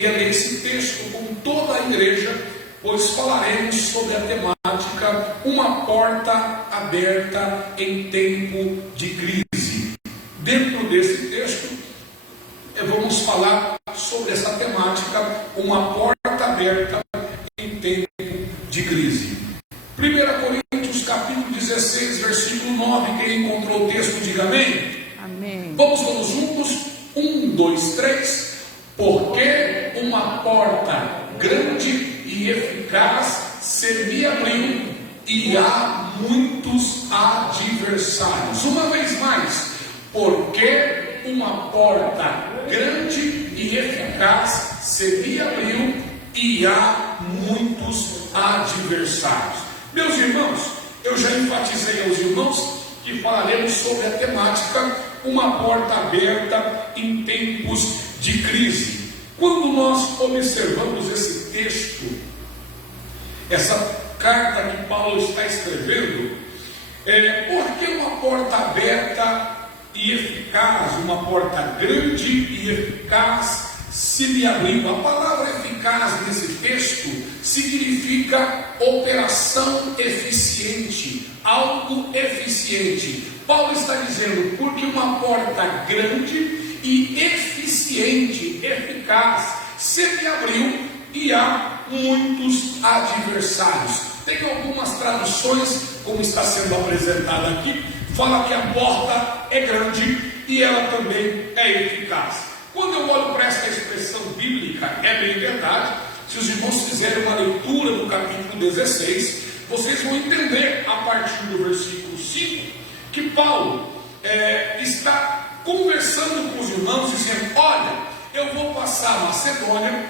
Nesse texto com toda a igreja, pois falaremos sobre a temática uma porta aberta em tempo de crise. Dentro desse texto, vamos falar sobre essa temática, uma porta aberta em tempo de crise. 1 Coríntios capítulo 16, versículo 9, quem encontrou o texto, diga amém. Amém. Vamos todos juntos, 1, 2, 3. Porque uma porta grande e eficaz se me abriu e há muitos adversários. Uma vez mais, porque uma porta grande e eficaz se me abriu e há muitos adversários. Meus irmãos, eu já enfatizei aos irmãos que falaremos sobre a temática uma porta aberta em tempos de crise. Quando nós observamos esse texto, essa carta que Paulo está escrevendo, por que uma porta aberta e eficaz, uma porta grande e eficaz se lhe abriu? A palavra eficaz nesse texto significa operação eficiente, algo eficiente. Paulo está dizendo, porque uma porta grande e eficiente, eficaz, se me abriu e há muitos adversários. Tem algumas traduções, como está sendo apresentada aqui, fala que a porta é grande e ela também é eficaz. Quando eu olho para esta expressão bíblica, é bem verdade. Se os irmãos fizerem uma leitura do capítulo 16, vocês vão entender a partir do versículo 5 que Paulo está conversando com os irmãos, dizendo: olha, eu vou passar a Macedônia,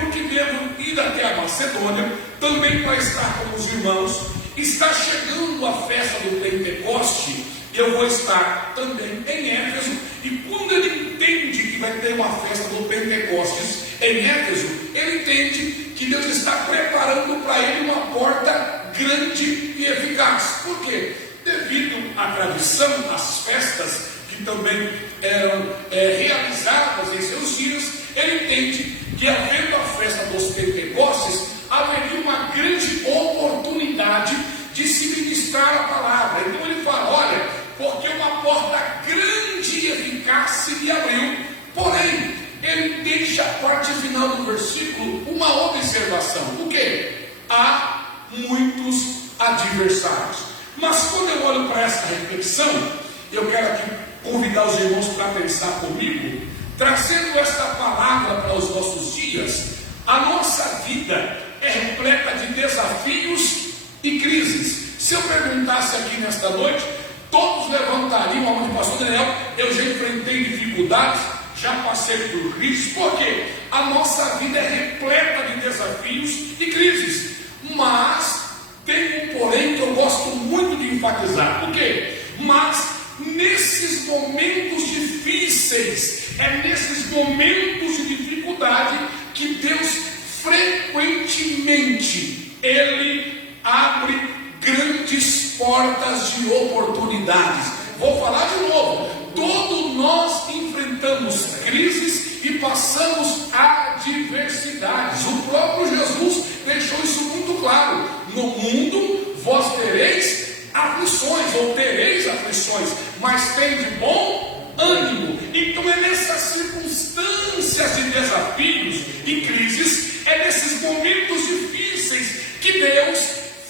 porque devo ir até a Macedônia, também para estar com os irmãos. Está chegando a festa do Pentecoste, eu vou estar também em Éfeso, e quando ele entende que vai ter uma festa do Pentecostes em Éfeso, ele entende que Deus está preparando para ele uma porta grande e eficaz. Por quê? Devido à tradição, às festas que também eram realizadas em seus dias, ele entende que, havendo a festa dos Pentecostes, haveria uma grande oportunidade de se ministrar a palavra. Então ele fala: olha, porque uma porta grande e eficaz se lhe abriu. Porém, ele deixa a parte final do versículo uma observação. O quê? Há muitos adversários. Mas quando eu olho para essa reflexão, eu quero aqui convidar os irmãos para pensar comigo, trazendo esta palavra para os nossos dias. A nossa vida é repleta de desafios e crises. Se eu perguntasse aqui nesta noite, todos levantariam a mão: pastor Daniel, eu já enfrentei dificuldades, já passei por crises. Por quê? A nossa vida é repleta de desafios e crises. Mas tem um porém que eu gosto muito de enfatizar. O quê? Mas nesses momentos difíceis, é nesses momentos de dificuldade que Deus frequentemente Ele abre grandes portas de oportunidades. Vou falar de novo: todos nós enfrentamos crises e passamos adversidades. O próprio Jesus deixou isso muito claro: no mundo vós tereis aflições, ou tereis aflições, mas tem de bom ânimo. Então é nessas circunstâncias de desafios e crises, é nesses momentos difíceis que Deus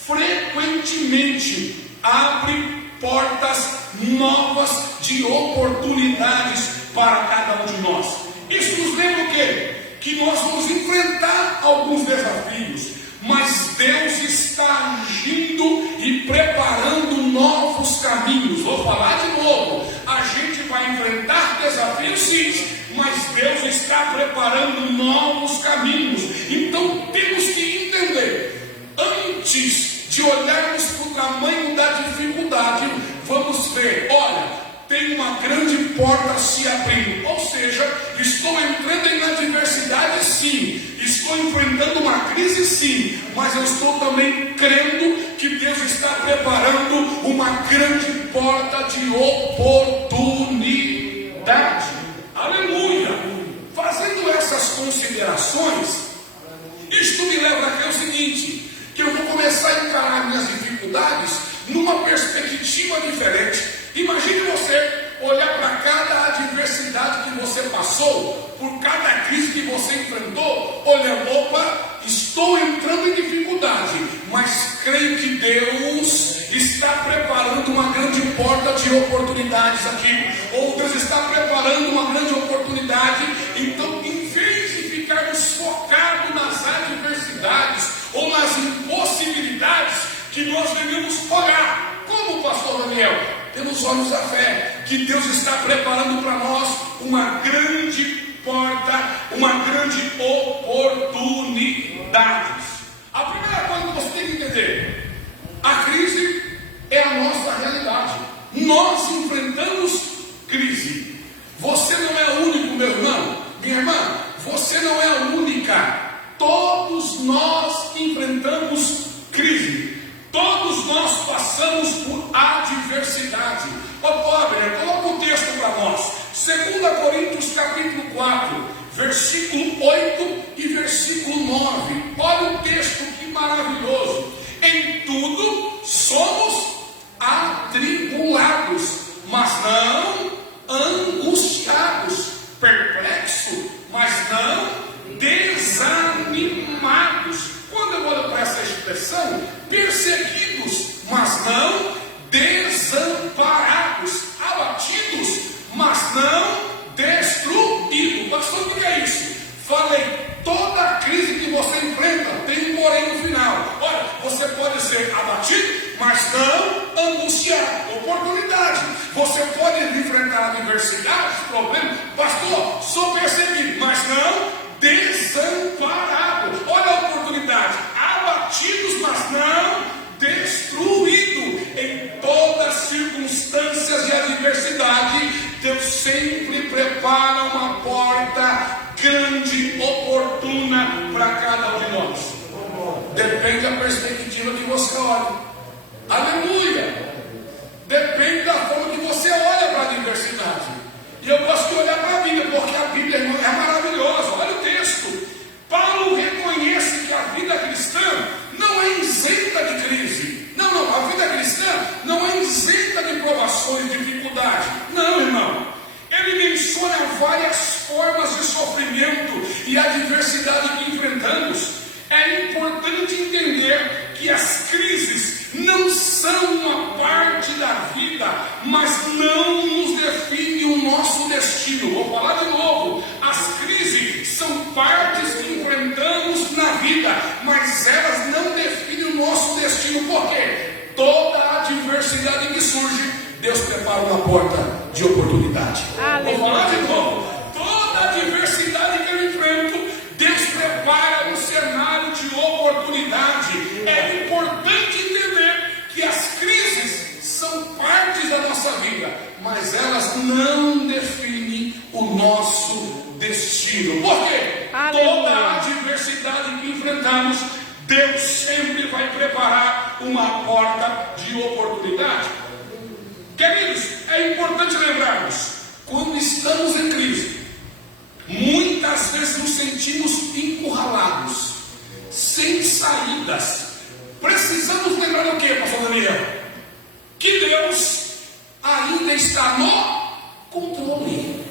frequentemente abre portas novas de oportunidades para cada um de nós. Isso nos lembra o quê? Que nós vamos enfrentar alguns desafios, mas Deus está agindo e preparando novos caminhos. Vou falar de novo: a gente vai enfrentar desafios sim, mas Deus está preparando novos caminhos. Então temos que entender, antes de olharmos para o tamanho da dificuldade, vamos ver: olha, tem uma grande porta se abrindo. Ou seja, estou entrando em adversidade sim, estou enfrentando uma crise sim, mas eu estou também crendo que Deus está preparando uma grande porta de oportunidade. Aleluia! Fazendo essas considerações, considerações, isto me leva a crer o seguinte, que eu vou começar a encarar minhas dificuldades numa perspectiva diferente. Imagine você olhar para cada adversidade que você passou, por cada crise que você enfrentou, olhando, opa, estou entrando em dificuldade, mas creio que Deus está preparando uma grande porta de oportunidades aqui, ou Deus está preparando uma grande oportunidade. Então, em vez de ficarmos focados nas adversidades ou nas impossibilidades, que nós devemos olhar, como o pastor Daniel, pelos olhos da fé, que Deus está preparando para nós uma grande porta, uma grande oportunidade. A primeira coisa que você tem que entender, a crise é a nossa realidade. Nós enfrentamos crise. Você não é o único, meu irmão, minha irmã, você não é a única. Todos nós enfrentamos crise. Todos nós passamos por adversidade. Abner, coloca o texto para nós. 2 Coríntios capítulo 4, versículo 8 e versículo 9. Olha o texto, que maravilhoso. Em tudo somos atribulados, mas não angustiados, perplexos, mas não desanimados. Quando eu olho para essa expressão, perseguidos, mas não desamparados, abatidos, mas não destruídos. Pastor, o que é isso? Falei, toda a crise que você enfrenta tem um porém no final. Olha, você pode ser abatido, mas não angustiado. Oportunidade. Você pode enfrentar adversidades, problemas. Pastor, sou perseguido, mas não desamparado. Olha a oportunidade. Abatidos, mas não destruído. Em todas as circunstâncias de adversidade, Deus sempre prepara uma porta grande, oportuna para cada um de nós. Depende da perspectiva que você olha. Aleluia! Depende da forma que você olha para a adversidade. E eu gosto de olhar para a Bíblia, porque a Bíblia é maravilhosa. Olha o texto. Paulo reconhece que a vida cristã não é isenta de crise. Não, a vida cristã não é isenta de provações, de dificuldade. Não, irmão. Ele menciona várias formas de sofrimento e adversidade que enfrentamos. É importante entender que as crises não são uma parte da vida, mas não nos define o nosso destino. Vou falar de novo. As crises são partes que enfrentamos na vida, mas elas não definem o nosso destino. Por quê? Toda a adversidade que surge, Deus prepara uma porta de oportunidade. Vou falar de novo. Toda a adversidade que eu enfrento, Deus prepara um cenário de oportunidade. É importante entender que as crises são partes da nossa vida, mas elas não definem o nosso destino. Por quê? Toda a adversidade que enfrentamos, Deus sempre vai preparar uma porta de oportunidade. Queridos, é importante lembrarmos, quando estamos em crise, muitas vezes nos sentimos encurralados, sem saídas. Precisamos lembrar o que, pastor Daniel? Que Deus ainda está no controle.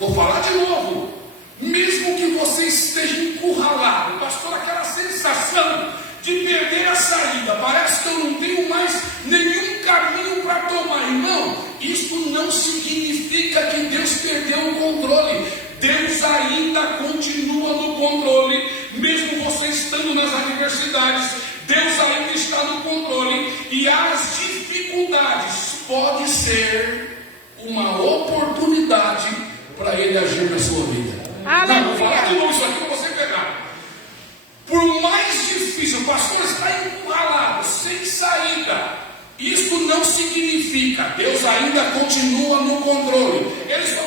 Vou falar de novo. Mesmo que você esteja encurralado, pastor, aquela sensação de perder a saída, parece que eu não tenho mais nenhum caminho para tomar. Irmão, isso não significa que Deus perdeu o controle. Deus ainda continua no controle, mesmo você estando nas adversidades. Deus ainda está no controle, e as dificuldades podem ser uma oportunidade para Ele agir na sua vida. Não, vou falar de novo isso aqui para você pegar. Por mais difícil, o pastor está encurralado, sem saída. Isto não significa, Deus ainda continua no controle. Ele só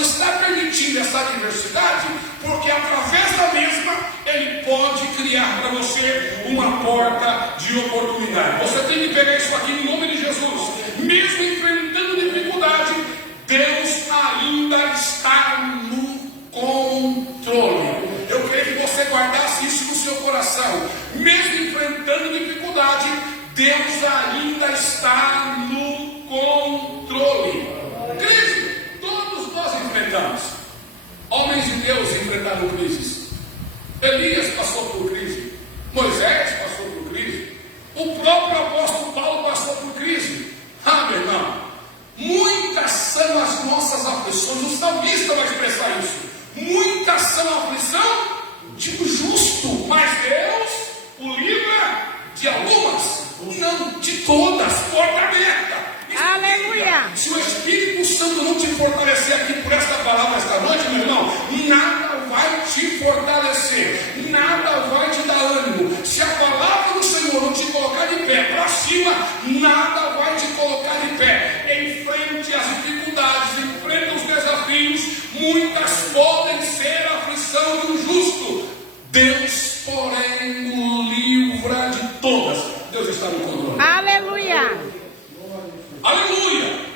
está permitindo essa adversidade, porque através da mesma, Ele pode criar para você uma porta de oportunidade. Você tem que pegar isso aqui em nome de Jesus. Mesmo enfrentando dificuldade, Deus ainda está no controle. Deus ainda está no controle. Crise, todos nós enfrentamos. Homens de Deus enfrentaram crises. Elias passou por crise. Moisés passou por crise. O próprio apóstolo Paulo passou por crise. Meu irmão, muitas são as nossas aflições. O salmista vai expressar isso. Muitas são a aflição de um justo, mas Deus o livra de algumas, não de todas. Porta aberta. Aleluia! Se o Espírito Santo não te fortalecer aqui por esta palavra esta noite, meu irmão, nada vai te fortalecer, nada vai te dar ânimo. Se a palavra do Senhor não te colocar de pé para cima, nada vai te colocar de pé. Enfrente as dificuldades, enfrente os desafios. Muitas podem ser a aflição do justo. Deus, porém, o livra de todas. Deus está no controle. Aleluia! Aleluia!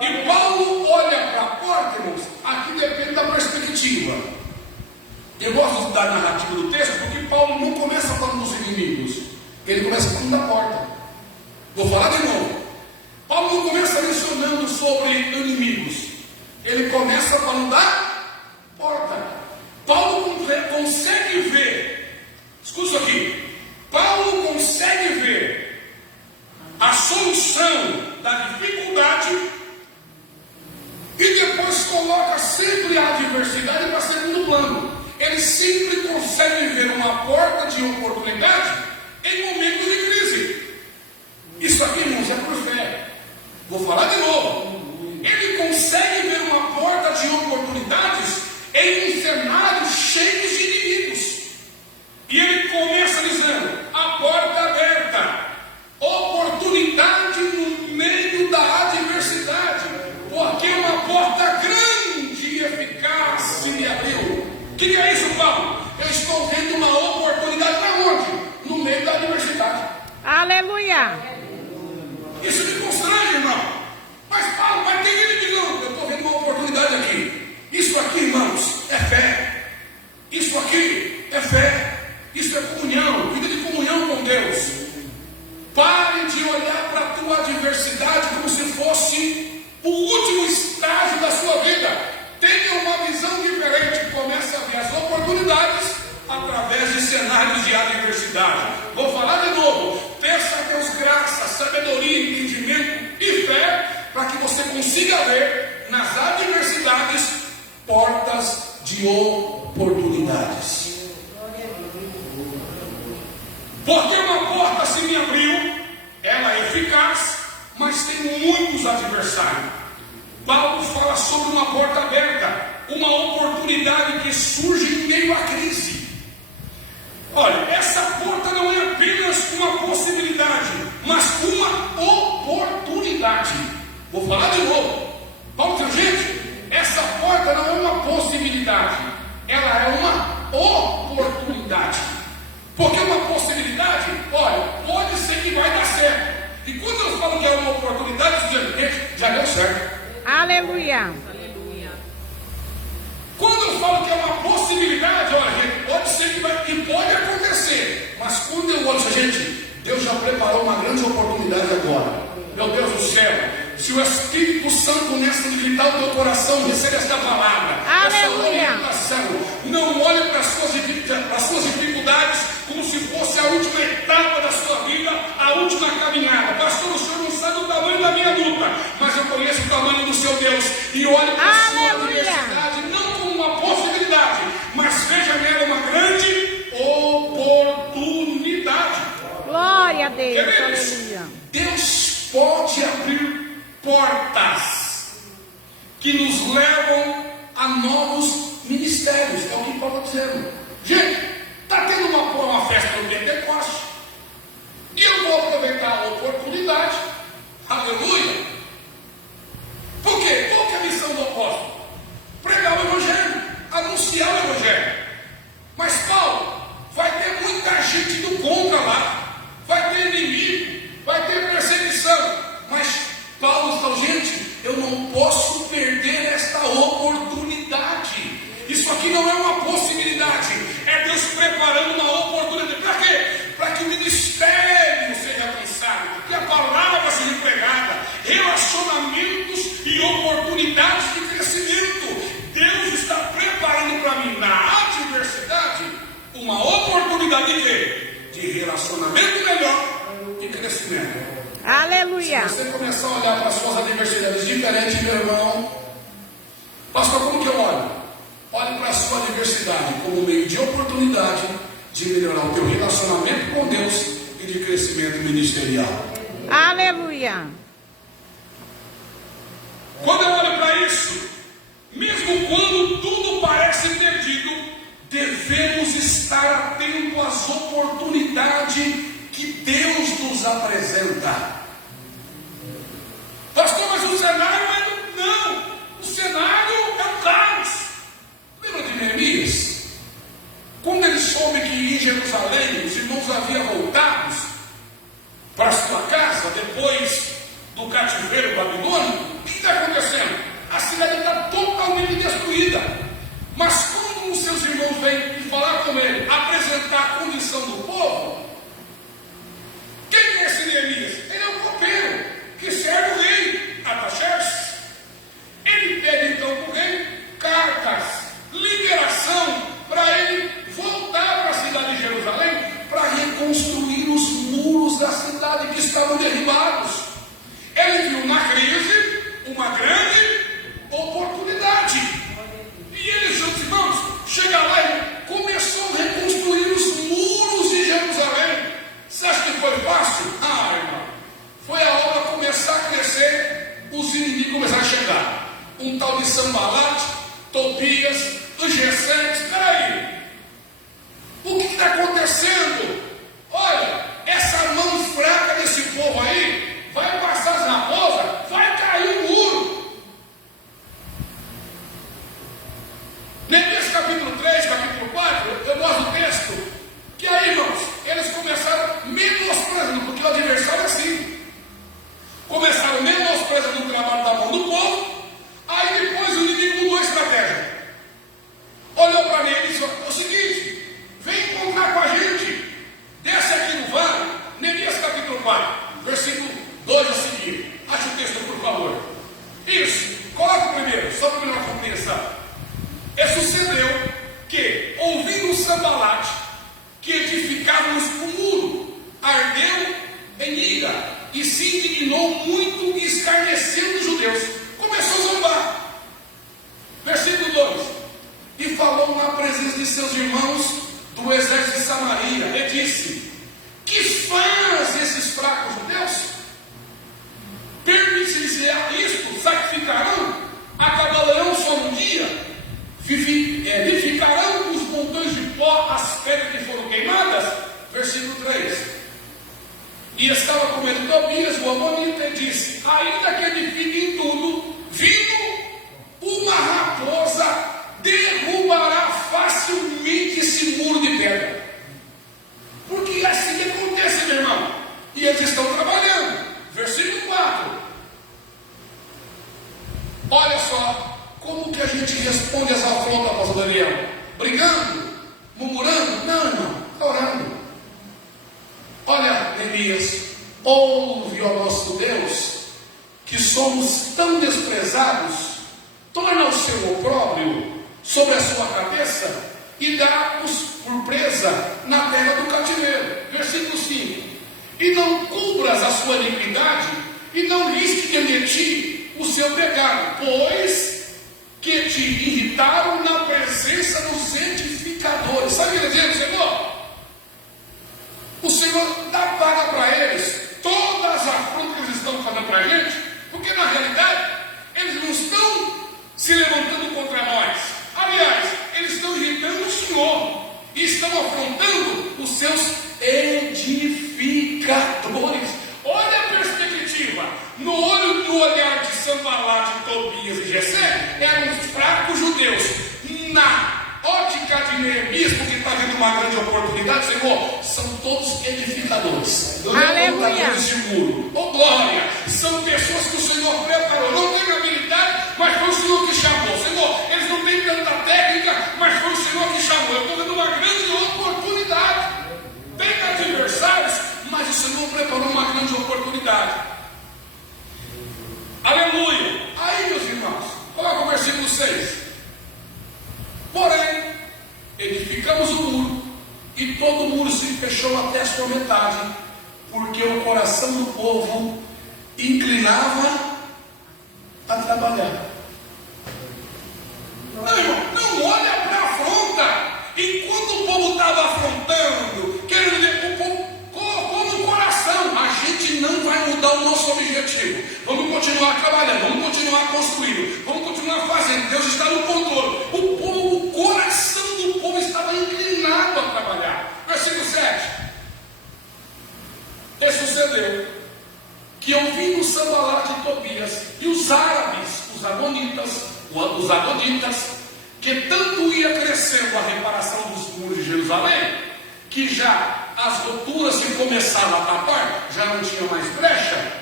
E Paulo olha para a porta, irmãos. Aqui depende da perspectiva. Eu gosto da narrativa do texto porque Paulo não começa falando dos inimigos, ele começa falando da porta. Vou falar de novo. Paulo não começa mencionando sobre inimigos, ele começa falando da porta. Paulo consegue ver, escuta isso aqui. Paulo consegue ver a solução da dificuldade e depois coloca sempre a adversidade para segundo plano. Ele sempre consegue ver uma porta de oportunidade em momentos de crise. Isso aqui, irmãos, é por fé. Vou falar de novo. Ele consegue ver uma porta de oportunidades em um cenário cheio de inimigos. E ele começa dizendo: a porta aberta, oportunidade no meio da adversidade, porque uma porta grande e eficaz se me abriu. O que é isso, Paulo? Eu estou vendo uma oportunidade para onde? No meio da adversidade. Aleluia! Isso me constrange, irmão. Mas Paulo, vai ter ele que não. Eu estou vendo uma oportunidade aqui. Isso aqui, irmãos, é fé. Isso aqui é fé. Isso é comunhão, vida de comunhão com Deus. Pare de olhar para a tua adversidade como se fosse o último estágio da sua vida. Tenha uma visão diferente. Comece a ver as oportunidades através de cenários de adversidade. Vou falar de novo. Peça a Deus graça, sabedoria, entendimento e fé para que você consiga ver nas adversidades portas de oportunidades. Porque uma porta se me abriu, ela é eficaz, mas tem muitos adversários. Paulo fala sobre uma porta aberta, uma oportunidade que surge em meio à crise. Olha, essa porta não é apenas uma possibilidade, mas uma oportunidade. Vou falar de novo. Paulo diz, gente, essa porta não é uma possibilidade, ela é uma oportunidade. Porque uma possibilidade, olha, pode ser que vai dar certo. E quando eu falo que é uma oportunidade, já deu certo. Aleluia! Quando eu falo que é uma possibilidade, olha, gente, pode ser que vai, e pode acontecer. Mas quando eu olho, gente, Deus já preparou uma grande oportunidade agora. Meu Deus do céu, se o Espírito Santo nessa gritar o teu coração, recebe esta palavra, aleluia, essa orientação. Não olhe para as suas dificuldades como se fosse a última etapa da sua vida, a última caminhada. Pastor, o senhor não sabe o tamanho da minha luta, mas eu conheço o tamanho do seu Deus. E olhe para a sua adversidade não como uma possibilidade, mas veja nela uma grande oportunidade. Glória a Deus. Aleluia. Deus pode abrir portas que nos levam a novos ministérios. É o que Paulo está dizendo. Gente, está tendo uma festa no Pentecoste, e eu vou aproveitar a oportunidade. Aleluia. Por quê? Qual que é a missão do apóstolo? Pregar o Evangelho, anunciar o Evangelho. Mas Paulo, vai ter muita gente do contra lá, vai ter inimigo, vai ter perseguição. Mas Paulo falou, gente, eu não posso perder esta oportunidade. Isso aqui não é uma possibilidade, é Deus uma oportunidade de quê? De relacionamento melhor e crescimento. Aleluia. Se você começar a olhar para as suas adversidades diferentes, meu irmão, pastor, como que eu olho? Olhe para a sua adversidade como meio de oportunidade de melhorar o teu relacionamento com Deus e de crescimento ministerial. Aleluia. Quando eu olho para isso, mesmo quando tudo parece perdido, devemos estar atentos às oportunidades que Deus nos apresenta. Pastor, mas o cenário é... Não, o cenário é o caos. Lembra de Neemias? Quando ele soube que em Jerusalém os irmãos haviam voltado para sua casa depois do cativeiro babilônico, o que está acontecendo? A cidade está totalmente destruída. Mas quando os seus irmãos vêm falar com ele, apresentar a condição do povo, quem é esse Neemias? Ele é um copeiro que serve o rei Artaxerxes. Ele pede então para o rei cartas, liberação, para ele voltar para a cidade de Jerusalém para reconstruir os muros da cidade que estavam derribados. Ele viu na crise uma grande oportunidade. E eles, meus irmãos, chega lá e começou a reconstruir os muros de Jerusalém. Você acha que foi fácil? Ah, irmão, foi a obra começar a crescer, os inimigos começaram a chegar. Um tal de Sanbalat, Tobias, Gesem. Espera aí, o que está acontecendo? Olha, essa mão fraca desse povo aí vai passar as raposas, vai cair o muro. Neemias capítulo 3, capítulo 4, eu gosto do texto, que aí, irmãos, eles começaram menosprezando, porque o adversário é assim. Começaram menosprezando o trabalho da mão do povo, aí depois o inimigo mudou a estratégia. Olhou para Neemias e disse: é o seguinte, vem encontrar com a gente, desce aqui no vale. Neemias capítulo 4, versículo 2 a seguir. Ache o texto, por favor. Isso, coloca o primeiro, só para melhor compreensão. Sucedeu que, ouvindo Sanbalat, que edificávamos o muro, ardeu em ira e se indignou muito e escarneceu dos judeus. Começou a zombar. Versículo 2: e falou na presença de seus irmãos do exército de Samaria e disse: que faz esses fracos judeus? Permite-lhes isto? Sacrificarão? Acabarão só um dia? Vivificarão os montões de pó as pedras que foram queimadas? Versículo 3: e estava com ele Tobias, o amonita, e disse: ainda que edifiquem tudo, vindo uma raposa derrubará facilmente esse muro de pedra. Porque é assim que acontece, meu irmão. E eles estão trabalhando. Versículo 4: olha só como que a gente responde às afrontas, pastor Daniel. Brigando? Murmurando? Não, irmão, está orando. Olha, Neemias, ouve, ó nosso Deus, que somos tão desprezados, torna o seu opróbrio sobre a sua cabeça e dá-nos por presa na terra do cativeiro. Versículo 5: e não cubras a sua iniquidade e não risque de ti o seu pecado, pois que te irritaram na presença dos edificadores. Sabe o que ele diz, Senhor? O Senhor dá paga para eles todas as afrontas que eles estão fazendo para a gente, porque na realidade eles não estão se levantando contra nós. Aliás, eles estão irritando o Senhor e estão afrontando os seus edificadores. Olha a perspectiva. No olhar de Sanbalat, Tobias e Gesem, eram os fracos judeus. Na ótica de Neemias, porque está vendo uma grande oportunidade, Senhor, são todos edificadores, levantadores de muro. Oh glória! São pessoas que o Senhor preparou. Não tem habilidade, mas foi o Senhor que chamou. Senhor, eles não têm tanta técnica, mas foi o Senhor que chamou. Eu estou vendo uma grande oportunidade. Tem adversários, mas o Senhor preparou uma grande oportunidade. Aleluia! Aí, meus irmãos, coloca o versículo 6. Porém, edificamos o muro e todo o muro se fechou até a sua metade, porque o coração do povo inclinava a trabalhar. Não, irmão, não olha para a afronta. Enquanto o povo estava afrontando, querendo dizer, o povo colocou no coração: a gente não vai mudar o nosso objetivo. Vamos continuar trabalhando, vamos continuar construindo, vamos continuar fazendo. Deus está no controle. O coração do povo estava inclinado a trabalhar. Versículo 7. E sucedeu que, ouvindo Sanbalat e Tobias e os árabes, os adonitas, que tanto ia crescendo a reparação dos muros de Jerusalém, que já as roturas que começavam a tapar, já não tinha mais brecha,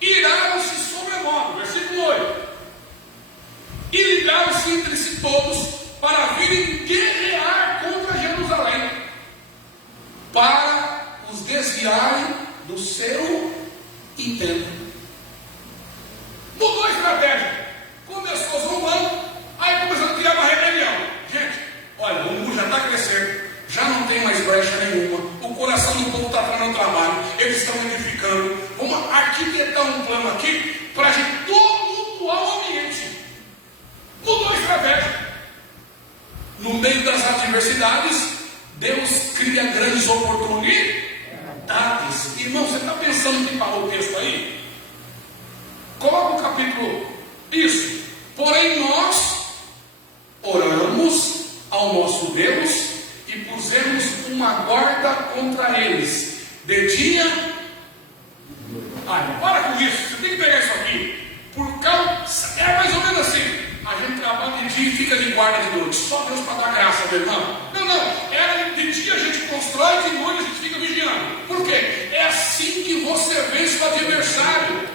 iraram-se sobremodo. Versículo 8. E ligaram-se entre si todos para virem guerrear contra Jerusalém, para os desviarem do seu intento. Mudou a estratégia. Começou zombando, aí começou a criar uma rebelião. Gente, olha, o muro já está crescendo, já não tem mais brecha nenhuma, o coração do povo está fazendo trabalho, eles estão edificando. Vamos arquitetar um plano aqui para a gente tumultuar o ambiente. Mudou a estratégia. No meio das adversidades, Deus cria grandes oportunidades. Irmão, você está pensando que parou o texto aí? Coloca o capítulo. Isso. Porém nós oramos ao nosso Deus e pusemos uma guarda contra eles de dia. Para com isso, você tem que pegar isso aqui. Por causa, é mais ou menos assim: a gente trabalha de dia e fica de guarda de noite. Só Deus para dar graça, meu irmão. Não, era de dia a gente constrói, de noite a gente fica vigiando. Por quê? É assim que você vence o adversário.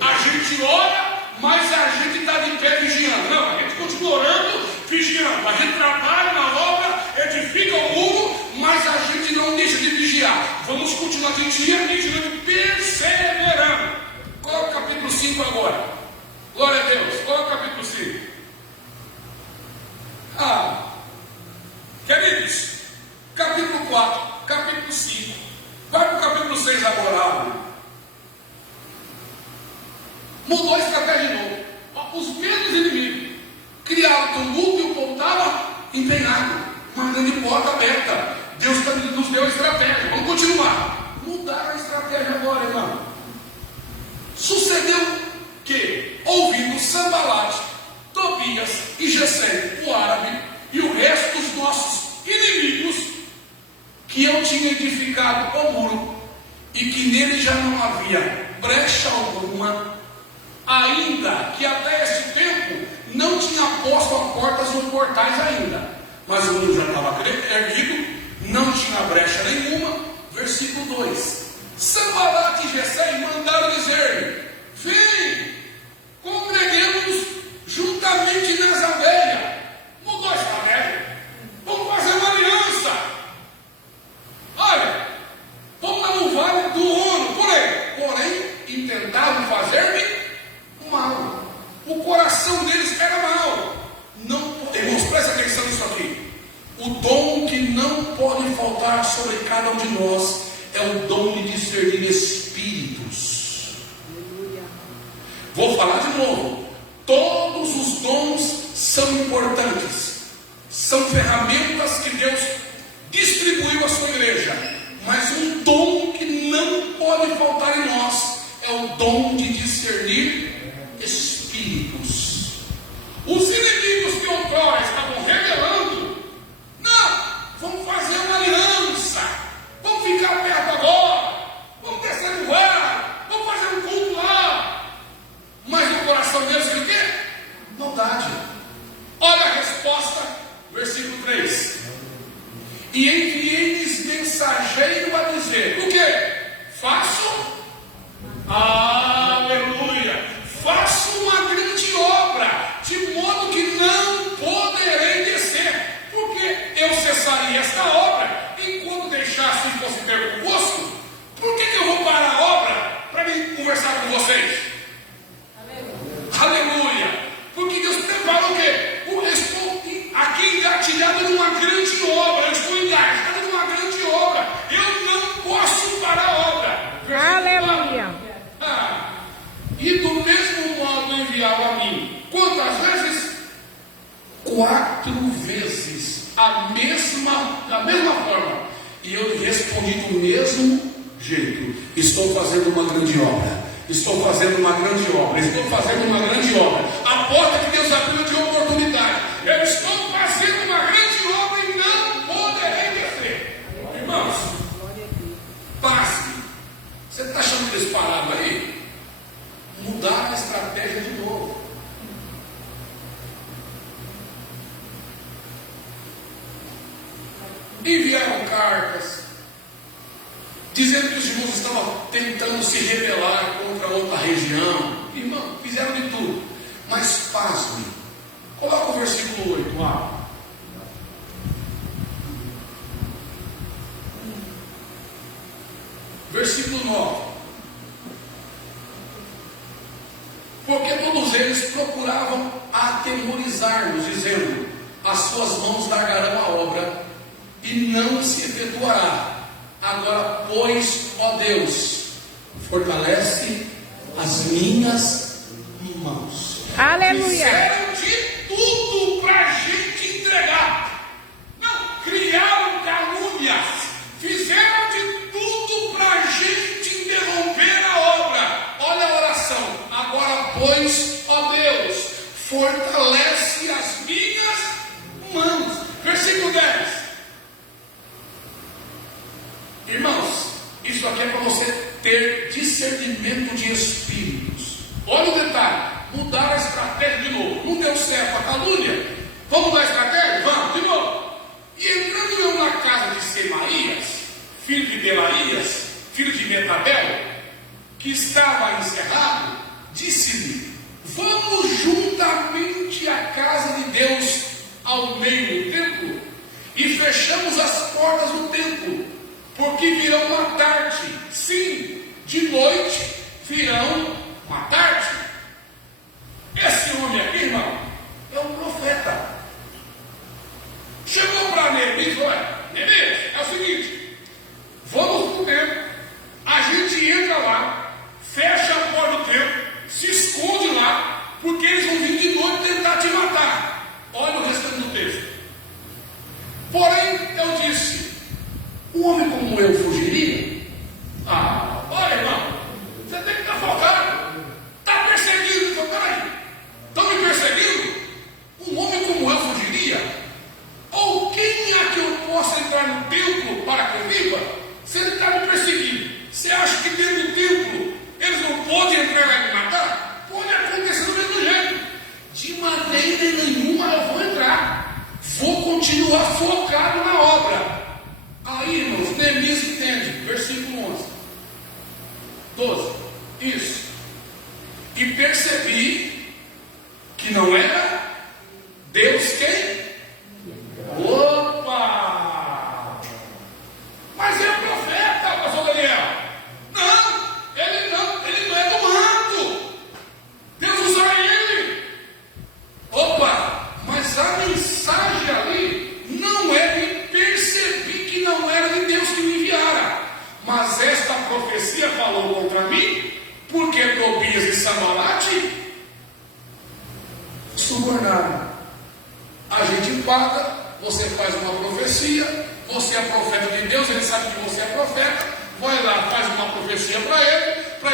A gente ora, mas a gente está de pé vigiando. Não, a gente continua orando, vigiando. A gente trabalha na obra, edifica o muro, mas a gente não deixa de vigiar. Vamos continuar de dia, vigiando, perseverando. Coloca o capítulo 5 agora. Glória a Deus. Coloca o capítulo 5. Queridos, capítulo 4, capítulo 5. Vai para o capítulo 6 agora. Mudou a estratégia de novo. Os mesmos inimigos criaram tumulto e o povo estava empenhado, uma grande porta aberta. Deus nos deu a estratégia. Vamos continuar. Mudaram a estratégia agora, irmão. Sucedeu que, ouvindo Sanbalat, Tobias e Gesem, o árabe, e o resto dos nossos inimigos, que eu tinha edificado o muro, e que nele já não havia brecha alguma, ainda que até esse tempo não tinha posto a portas ou portais ainda, mas o muro já estava erguido, não tinha brecha nenhuma. Versículo 2: Sanbalat e Gesem mandaram dizer: vem, congreguemos juntamente nas aldeias. Mudou a estratégia. Vamos fazer uma aliança. Olha, vamos lá no vale do Ono. Porém, intentavam fazer-me mal. O coração deles era mau. Não, irmãos, presta atenção nisso aqui. O dom que não pode faltar sobre cada um de nós é o dom de discernir espíritos. Vou falar de novo. Todos os dons são importantes, são ferramentas que Deus distribuiu à sua igreja, mas um dom que não pode faltar em nós é o dom de discernir espíritos. Os inimigos que outrora estavam rebelando, não, vamos fazer uma aliança, vamos ficar perto agora, vamos descer no vale, vamos fazer um culto lá. Mas no coração deles o quê? Maldade. Olha a resposta, versículo 3: e enviei-lhes mensageiro a dizer: o quê? Faço, aleluia, faço uma grande obra, de modo que não poderei descer, porque eu cessaria esta obra enquanto deixasse e fosse ter convosco. Por que eu vou parar a obra para vir conversar com vocês? Aleluia! Porque Deus preparou o quê? Eu estou aqui engatilhado numa grande obra, eu estou engatilhado 4 vezes da mesma forma. E eu lhe respondi do mesmo jeito: estou fazendo uma grande obra. Estou fazendo uma grande obra. Estou fazendo uma grande obra. A porta que Deus abriu de oportunidade. Eu estou fazendo uma grande obra e não poderei descer. Irmãos, passe. Você está achando que eles pararam aí? Mudaram a estratégia de novo. Enviaram cartas dizendo que os irmãos estavam tentando se rebelar contra outra região. Irmão, fizeram de tudo. Mas pasme. Coloca o versículo 8 lá. Versículo 9. Porque todos eles procuravam atemorizar-nos, dizendo: as suas mãos largarão a obra e não se efetuará. Agora, pois, ó Deus, fortalece as minhas mãos. Aleluia. Fizeram de tudo para a gente entregar. Não, criaram calúnias. Fizeram de tudo para a gente interromper a obra. Olha a oração. Agora, pois, ó Deus, fortalece as minhas mãos. Versículo 10. Irmãos, isso aqui é para você ter discernimento de espíritos. Olha o detalhe: mudar a estratégia de novo. Não deu certo a calúnia. Vamos mudar a estratégia? Vamos, de novo. E entrando eu na casa de Semaías, filho de Delaías, filho de Metabel, que estava encerrado, disse-lhe: vamos juntamente à casa de Deus ao meio do templo, e fechamos as portas do templo, porque virão matar-te. Sim, de noite virão matar-te. Esse homem aqui, irmão, é um profeta. Chegou para Neemias e falou: Neemias, é o seguinte, vamos para o templo, a gente entra lá, fecha a porta do templo, se esconde lá, porque eles vão vir de noite tentar te matar. Olha o restante do texto. Porém, eu disse: um homem como eu fugiria? Olha, irmão, você tem que estar focado. Está perseguindo, então peraí. Estão me perseguindo? Um homem como eu fugiria? Ou quem é que eu possa entrar no templo para que eu viva? Se ele está me perseguindo, você acha que dentro do templo eles não podem entrar lá e me matar? Pode acontecer do mesmo jeito. De maneira nenhuma eu vou entrar. Vou continuar focado na obra. Aí, irmãos, Neemias entende, versículo 11, 12, isso. E percebi que não era Deus quem? Opa! Mas é profeta, pastor Daniel. Ele não é do manto. Deus usa ele. Opa! Mas a mensagem ali não é de perceber que não era de Deus que me enviara. Mas esta profecia falou contra mim, porque Tobias e Sambalate subornaram. A gente paga, você faz uma profecia, você é profeta de Deus, ele sabe que você é profeta, vai lá, faz uma profecia para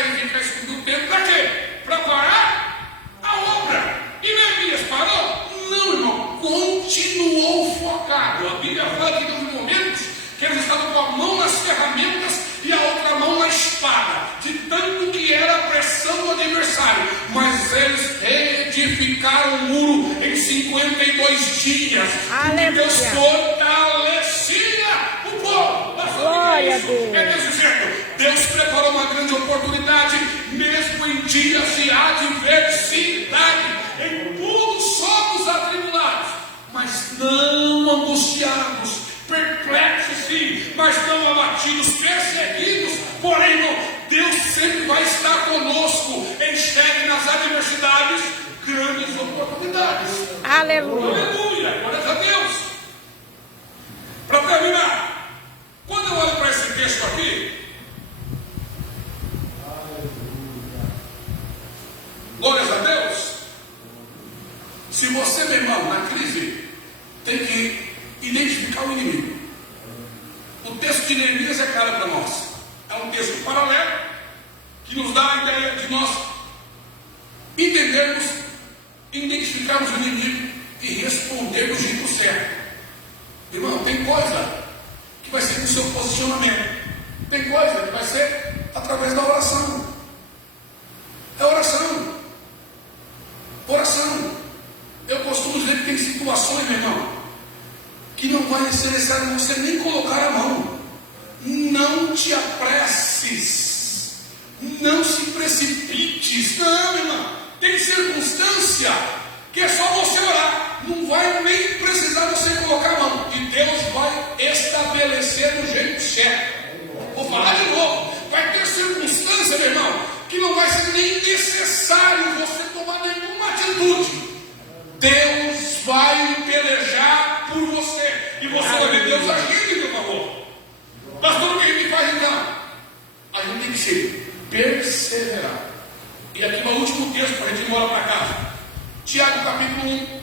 ele ficar escondido o tempo, para quê? Para parar a obra. E Neemias parou? Não, irmão, continuou focado. A Bíblia fala que nos momentos que eles estavam com a mão nas ferramentas e a outra mão na espada, de tanto que era a pressão do adversário. Mas eles reedificaram o muro em 52 dias. Aleluia. E Deus fortalecia o povo. Glória a Deus. É Deus dizendo: Deus preparou uma grande oportunidade, mesmo em dias de adversidade. Em tudo somos atribulados, mas não angustiados, perplexos sim, mas não abatidos, perseguidos. Porém, irmão, Deus sempre vai estar conosco. Enxergue nas adversidades grandes oportunidades. Aleluia. Aleluia, glória a Deus. Para terminar, quando eu olho para esse texto aqui, glórias a Deus. Se você, meu irmão, na crise inimigo. O texto de Neemias é claro para nós. É um texto paralelo que nos dá a ideia de nós entendermos, identificarmos o inimigo e responder do jeito certo. Irmão, tem coisa que vai ser do seu posicionamento. Tem coisa que vai ser através da oração. É oração. Oração. Eu costumo dizer que tem situações, meu irmão, que não vai ser necessário você nem colocar a mão. Não te apresses. Não se precipites. Não, irmão. Tem circunstância que é só você orar. Não vai nem precisar você colocar a mão. E Deus vai estabelecer do jeito certo. Vou falar de novo. Vai ter circunstância, meu irmão, que não vai ser nem necessário você tomar nenhuma atitude. Deus vai pelejar por você. E você vai ver Deus agindo em teu favor. Pastor, o que a gente faz então? A gente tem que ser perseverar. E aqui no último texto, para a gente ir embora para casa. Tiago capítulo 1,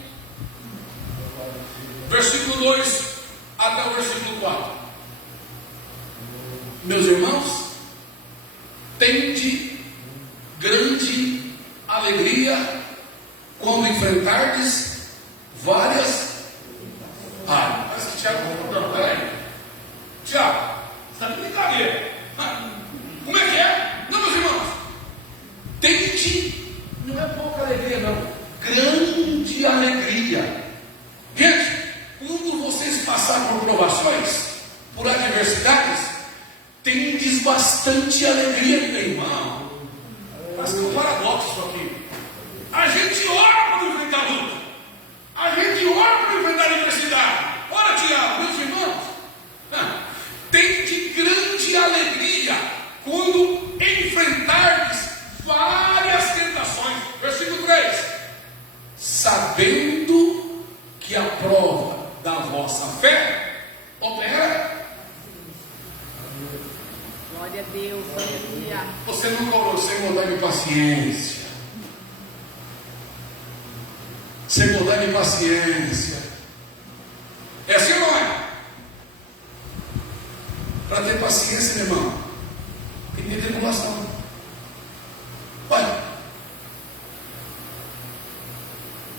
versículo 2 até o versículo 4. Meus irmãos, tende grande alegria quando enfrentardes várias áreas. Parece que Tiago não, peraí. Tiago, você está de brincadeira. Como é que é? Não, meus irmãos, tende, não é pouca alegria, não, grande alegria. Gente, quando vocês passarem por provações, por adversidades, tendes bastante alegria, meu irmão. Parece que é um paradoxo isso aqui. A gente ora para enfrentar a luta. A gente ora para enfrentar a adversidade. Ora, Tiago, meus irmãos, tende grande alegria quando enfrentardes várias tentações. Versículo 3. Sabendo que a prova da vossa fé opera. Glória a Deus, aleluia. Você nunca orou, Senhor, dá-me paciência. Senhor, dá-me paciência. É assim ou não é? Para ter paciência, meu irmão, tem que ter tribulação. Olha,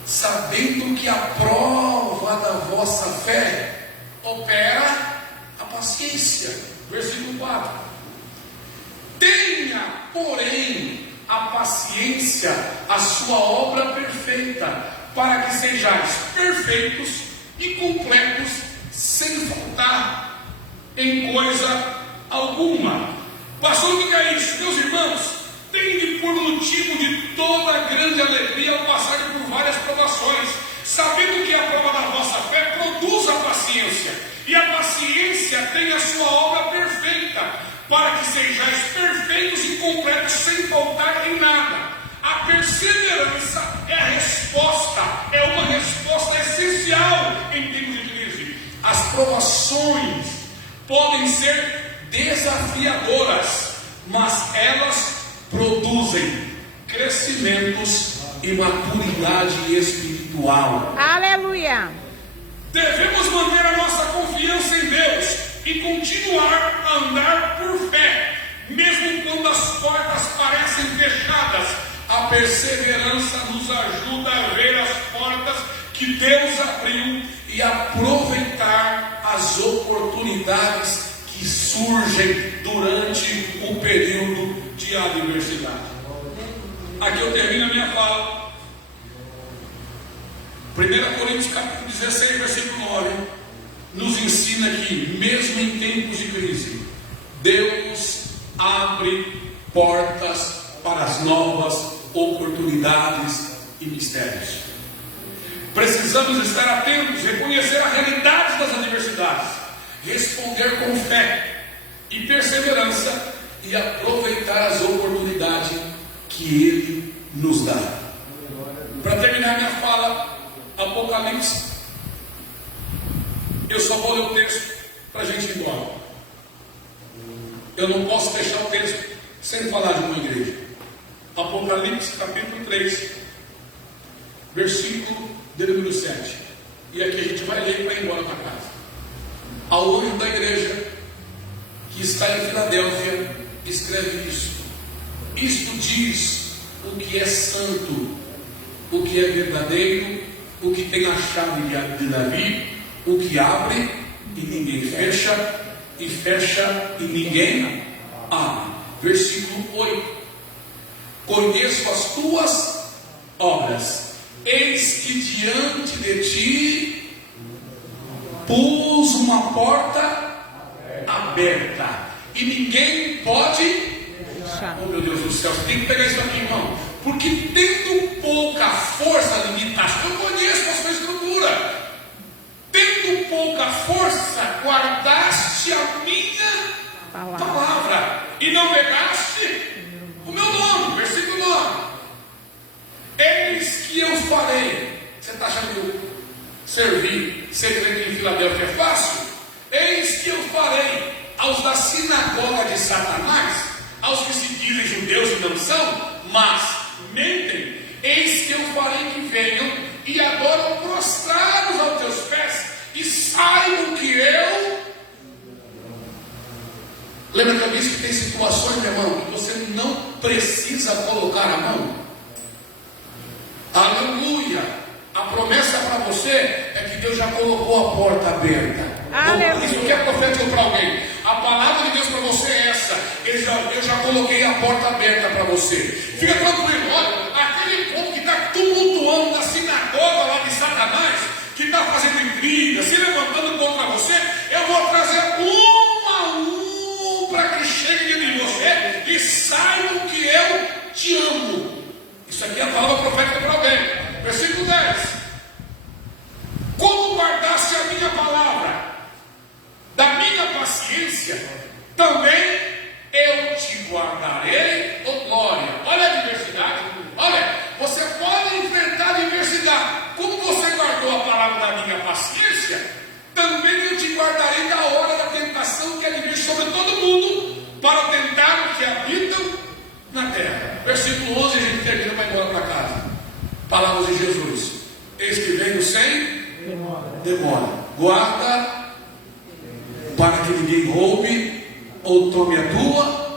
sabendo que a prova da vossa fé opera a paciência. Versículo 4. Tenha, porém, a paciência, a sua obra perfeita, para que sejais perfeitos e completos, sem faltar em coisa alguma. Pastor, o que é isso? Meus irmãos, tende por motivo de toda grande alegria ao passarem por várias provações, sabendo que a prova da vossa fé produz a paciência, e a paciência tem a sua obra perfeita, para que sejais perfeitos e completos, sem faltar em nada. A perseverança é a resposta, é uma resposta essencial em tempos de crise. As provações podem ser desafiadoras, mas elas produzem crescimentos e maturidade espiritual. Aleluia. Devemos manter a nossa confiança em Deus e continuar a andar por fé, mesmo quando as portas parecem fechadas. A perseverança nos ajuda a ver as portas que Deus abriu e aproveitar as oportunidades que surgem durante o período de adversidade. Aqui eu termino a minha fala. 1 Coríntios capítulo 16, versículo 9, nos ensina que, mesmo em tempos de crise, Deus abre portas para as novas oportunidades e mistérios. Precisamos estar atentos, reconhecer a realidade das adversidades, responder com fé e perseverança e aproveitar as oportunidades que Ele nos dá. Para terminar minha fala, Apocalipse, eu só vou ler o texto para a gente ir embora. Eu não posso fechar o texto sem falar de uma igreja. Apocalipse capítulo 3, versículo de número 7. E aqui a gente vai ler para ir embora para casa. ao anjo da igreja que está em Filadélfia, escreve isto. Isto diz o que é santo, o que é verdadeiro, o que tem a chave de Davi, o que abre e ninguém fecha, e fecha e ninguém abre. Versículo 8: conheço as tuas obras, eis que diante de ti pus uma porta aberta, e ninguém pode. Oh meu Deus do céu, você tem que pegar isso aqui, irmão, porque tendo pouca força limitação, eu conheço a sua estrutura, tendo pouca força, guardaste a minha palavra e não negaste o meu nome. Versículo 9: eis que eu farei. Você está achando que servir, ser crente em Filadélfia é fácil? Eis que eu farei aos da sinagoga de Satanás, aos que se dizem judeus e não são, mas mentem, eis que eu farei que venham e adoram prostrados aos teus pés, e saibam que eu. Lembra que eu disse que tem situações, meu irmão, que você não precisa colocar a mão? Aleluia! A promessa para você é que Deus já colocou a porta aberta. Isso que é profético para alguém. A palavra de Deus para você é essa: eu já coloquei a porta aberta para você. Fica tranquilo. Olha, aquele povo que está tumultuando na sinagoga lá de Satanás, que está fazendo intriga, se levantando contra você, eu vou trazer um a um para que chegue diante de você e saibam que eu te amo. Isso aqui é a palavra profética para alguém. Versículo 10: como guardaste a minha palavra, da minha paciência, também eu te guardarei, oh glória. Olha a diversidade. Olha, você pode enfrentar a diversidade. Como você guardou a palavra da minha paciência, também eu te guardarei da hora da tentação que advém sobre todo mundo, para tentar os que habitam na terra. Versículo 11, a gente termina para ir embora para casa. Palavras de Jesus: eis que venho sem demora. Guarda para que ninguém roube ou tome a tua.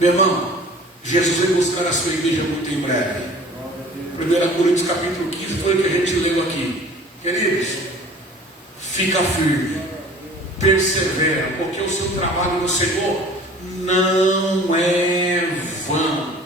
Meu irmão, Jesus vai buscar a sua igreja muito em breve. 1 Coríntios capítulo 15 foi o que a gente leu aqui. Queridos, fica firme, persevera, porque o seu trabalho no Senhor não é vão.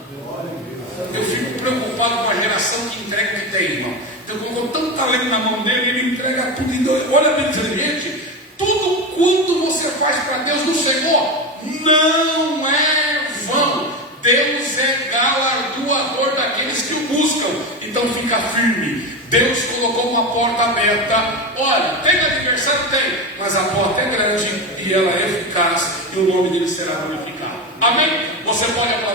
Eu fico preocupado com a geração que entrega o que tem, irmão. Deus colocou tanto talento na mão dele, ele entrega tudo. Então, olha bem, gente, tudo quanto você faz para Deus no Senhor não é vão. Deus é galardoador daqueles que o buscam. Então fica firme. Deus colocou uma porta aberta. Olha, tem adversário? Tem, mas a porta é grande e ela é eficaz, e o nome dele será glorificado. Amém? Você pode aplaudir.